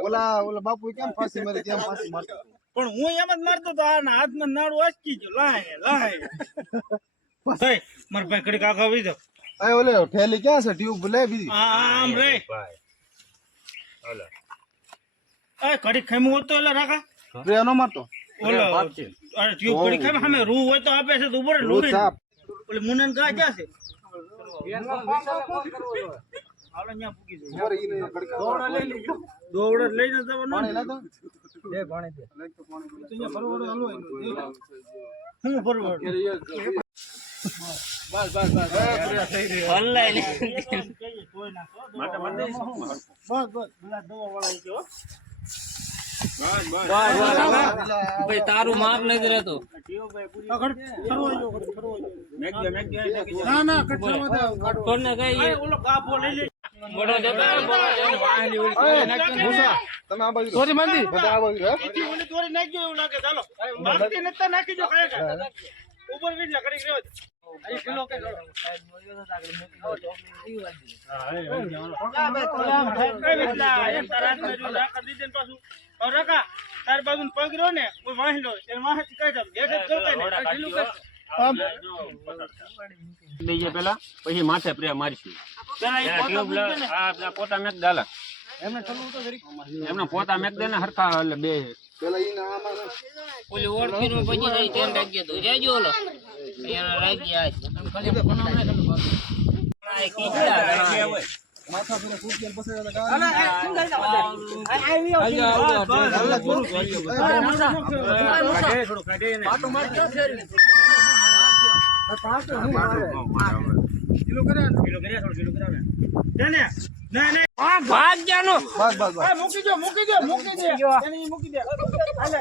ઓલા ઓલા બાપુ કેમ ફાંસી મારી કેમ ફાંસી મારતો પણ હું એમ જ મારતો તો આ હાથમાં નાડું અચકી ગયું લાય લાય ભાઈ મારા ભાઈ કડી કાકા આવી જાવ આ ઓલે ઠેલી ક્યાં છે ટ્યુબ લે બીજી આમ રે એ ઘડીક ખાઈ હોત તો એટલે રાખા રે એનો મારતો ઓલો અરે ટ્યુબ કડી ખેમ સામે રૂ હોય તો આપે છે તો ઉપર લૂડી ઓલે મુનન કા ક્યાં છે દોવડે લઈને જવાનું પાણી. હું ભાઈ તારું માપ નથી રહેતું. ના ના કઈ તમે આ બાજુ. બધા આ બાજુ ઓલી દોરી એવું લાગે ચાલો નતા નાખી. ઉપર. કિલો કે? એક તારા બાજુનો પગ રહ્યો ને, કોઈ વાહી લો, એને વાહેથી કઈ જ ને. આમ. લઈએ પેલા પછી માથે પ્રેમ મારશું પોતા પોતા મેક એમના પોતા મેક દે ને. હરખા એટલે બે. પેલા ઈને આમાં ને. ઓલી ઓળખીનું પછી જઈ ધ્યાન રાખજે તું. જાજો ઓલો. એને રાખજે આજ. ખાલી ફોન હમણાં ખાલી આ કીધા માથા પર કૂદકે ને પછી અલા. કિલો કર્યા ને? કિલો કર્યા, થોડો કિલો કર્યા ને. લે ના, ના. આ ભાગ જાનો બસ બસ બસ મૂકી દો, મૂકી દો, મૂકી દે. એને મૂકી દે. હાલે.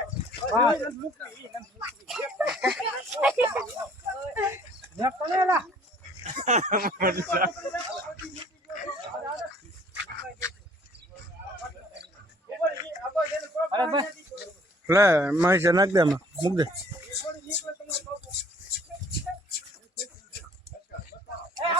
લે મહેશ નાખ દે મૂક દે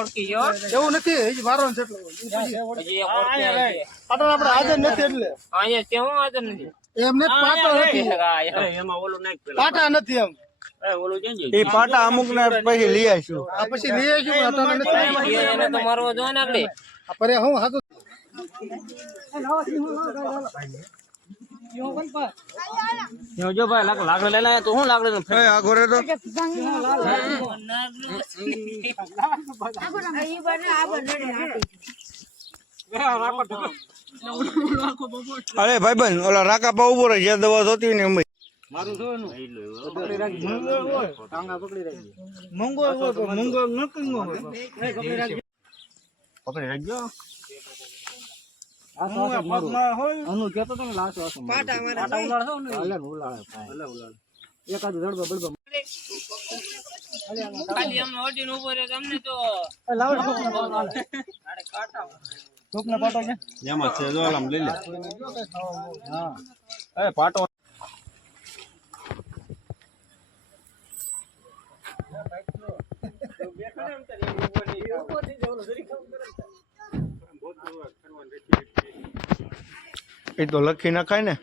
ઓળખી ગયો એવું નથી હજી વારો છે એટલો. હજી એક ઓળખી અહીંયા છે. પાટણ આપણે હાજર નથી એટલે. અહીંયા કેવું હાજર નથી. એમને પાટો નથી. એમાં ઓલું નાખ પેલા. પાટા નથી એમ. એ પાટા અમુક ને પછી લઈ આવીશું. આ પછી લઈ આવીશું અટાણે નથી. એને તો મારવો જોઈએ ને એટલે હું હાથું જો ભાઈ લાગ લાગ લે લે તો શું લાગ લે એ આ ઘોરે તો. અરે ભાઈ બન ઓલા રાકા પા ઊભો રહે જે દવા જોતી હોય ને એમ મંગો હોય. તો મંગો નકંગો હોય પકડી રાખજો. આ પગમાં હોય? ખાલી અમને ઓટીને ઊભો રહે તમને તો એમાં છે જો આમ લઈ લે. એ પાટો. એ તો લખી નખાય ને.